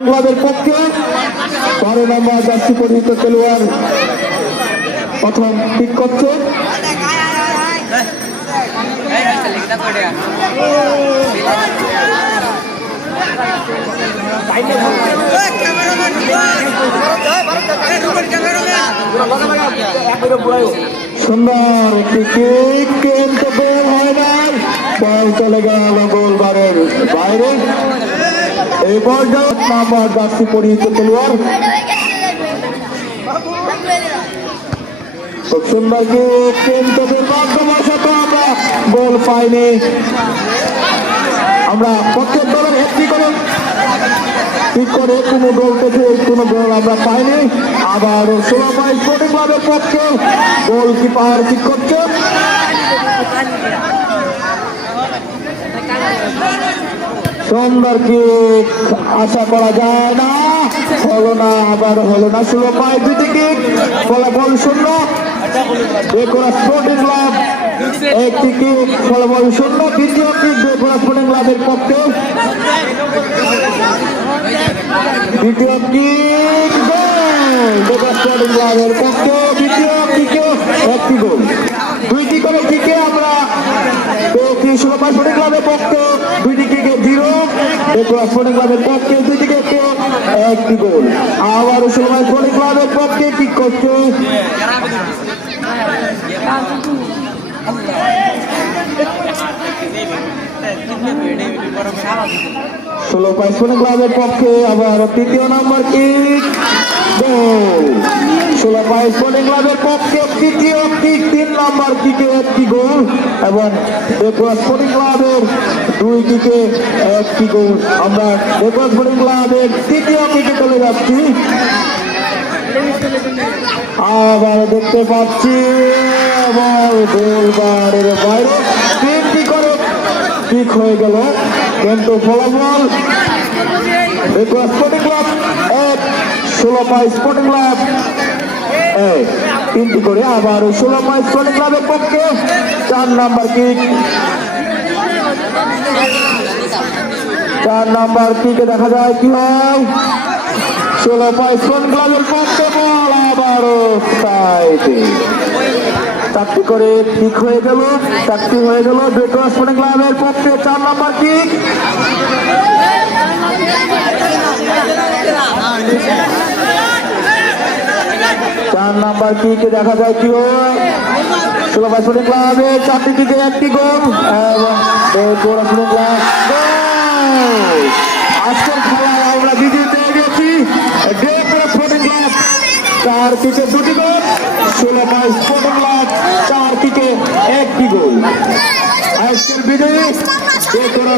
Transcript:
ক্লাবের পক্ষে 12 নম্বর জার্সি পরিহিত খেলোয়াড় প্রথম পিক করছে। সুন্দর একটি কিক, কিন্তু গোল হয় না, বল চলে গেল গোলবারের বাইরে। এই পর্যায়ে নাম্বার জার্সি পরিহিত খেলোয়াড় খুব সুন্দর কিক, কিন্তু দুর্ভাগ্যবশত আমরা গোল পাইনি। আমরা প্রত্যেক দলের একটি করে ঠিক করে কোনো গোল থেকে কোনো গোল আমরা পাইনি। আবার 16 স্পোর্টিং ক্লাবের পক্ষে গোলকিপার ঠিক করছে। সুন্দর কিক, আশা করা যায় না, হলো না, আবার হলো না। 16 দুটি কিক, ফলাফল 0। বেকুড়া স্পোর্টিং ক্লাব একটি কিক, ফলাফল 0। দ্বিতীয় কিক বেকুড়া স্পোর্টিং ক্লাবের পক্ষে, দ্বিতীয় কিক গোল বেকুড়া স্পোর্টিং ক্লাবের পক্ষে। দ্বিতীয় কিকে একটি গোল, দুইটি করে কিকে আমরা পেয়েছি 16 স্পোর্টিং ক্লাবের পক্ষে, দুইটি কিকে 0। বেকুড়া স্পোর্টিং ক্লাবের পক্ষে দুইটি কিকে একটি গোল। আবার 16 স্পোর্টিং ক্লাবের পক্ষে কিক করছে 16 স্পোর্টিং ক্লাবের পক্ষে। আবার তৃতীয় নম্বর কিক গোল 16 স্পোর্টিং ক্লাবের পক্ষে। তৃতীয় কিক, 3 নম্বর কিকে একটি গোল এবং বেকুড়া স্পোর্টিং ক্লাবের 2 কিকে একটি গোল। আমরা বেকুড়া স্পোর্টিং ক্লাবের তৃতীয় কিকে চলে যাচ্ছি। আবার দেখতে পাচ্ছি আবার গোলবারের বাইরে 3টি করে কিক হয়ে গেল, কিন্তু ফলাফল বেকুড়া স্পোর্টিং ক্লাব 1, 16 স্পোর্টিং ক্লাব 1, 3টি করে। আবার 16 স্পোর্টিং ক্লাবের পক্ষে 4 নম্বর কিক, 4 নম্বর কিকে দেখা যায় কি হয়। 16 স্পোর্টিং ক্লাবের পক্ষে বল আবারও সাইডে, 4টি করে কিক হয়ে গেল, 4টি হয়ে গেল। বেকুড়া স্পোর্টিং ক্লাবের পক্ষে 4 নম্বর কিক, 4 নম্বর কিকে দেখা যায় কি হয়। 16 স্পোর্টিং ক্লাবের 4টি কিকে একটি গোল এবং বেকুড়া স্পোর্টিং ক্লাব গোল। আজকের খেলায় আমরা বিজয়ী পেয়ে গেছি। বেকুড়া স্পোর্টিং ক্লাব 4 কিকে 2টি গোল, 16 স্পোর্টিং ক্লাব 4 কিকে একটি গোল। আজকের বিজয়ী বেকুড়া।